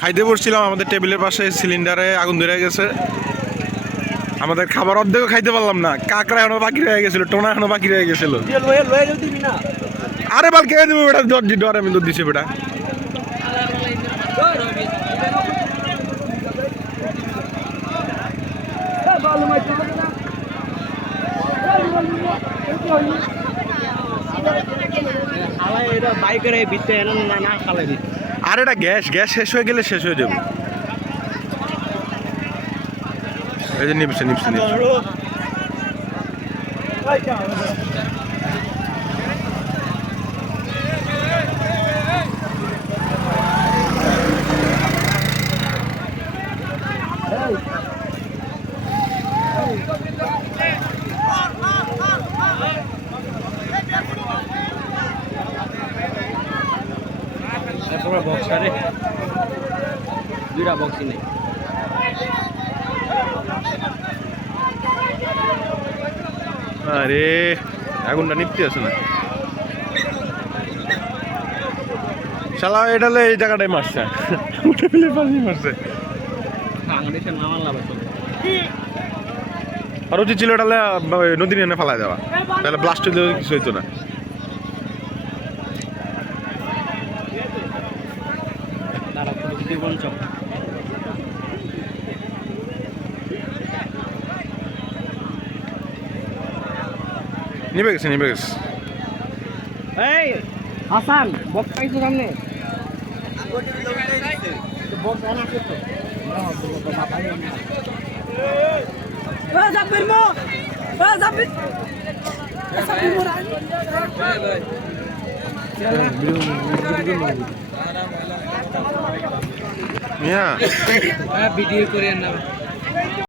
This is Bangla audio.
খাইতে বসছিলাম, আমাদের টেবিলের পাশে সিলিন্ডারে আগুন ধরে গেছে। আমাদের খাবার অর্ধেকও খাইতে পারলাম না। কাঁকড়া এখনো বাকি রয়ে গেছিল, টোনা এখনো বাকি রয়ে গেছিল। আরে বাল কে দেবো বেটা, ডর আমি দুধ দিছি বেটা। আর এটা গ্যাস শেষ হয়ে গেলে শেষ হয়ে যাবে। এই যে নিপছে। দুইটা বক্সই নেই। আরে আগুনটা নিপতে আছে না শালা, এটা এই জায়গাটাই মারছে। উঠে ফেলে পাশে মারছে। আর উচিত ছিল এটা নদী এনে ফেলায় দেওয়া, তাহলে ব্লাস্ট হইলে কিছু হইতো না। নিবে গেছে। এই হাসান, বক্স পাইছো সামনে? বক্স অন আছে তো। মিয়া ভিডিও করে না।